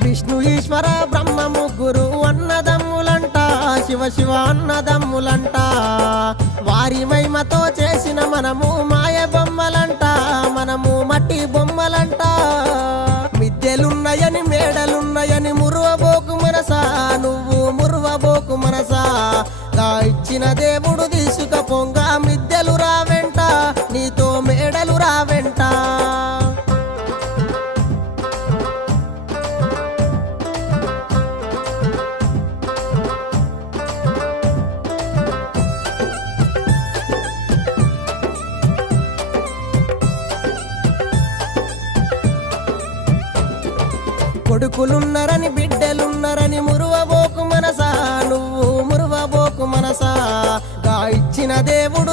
విష్ణు ఈశ్వర బ్రహ్మ ముగ్గురు అన్నదమ్ములంట, శివ శివ అన్నదమ్ములంట. వారి మహిమతో చేసిన మనము మాయ బొమ్మలంట, మనము మట్టి బొమ్మలంట. మిద్దెలున్నాయని మేడలున్నాయని మురువబోకు మనసా, నువ్వు మురువబోకు మనసా. గా ఇచ్చిన దేవుడు తీసుకపోంగ మిద్దెలు రావెంట, నీతో మేడలు రావెంట. కొడుకులున్నరని బిడ్డలున్నరని మురువబోకు మనసా, నువ్వు మురువబోకు మనసా. గా ఇచ్చిన దేవుడు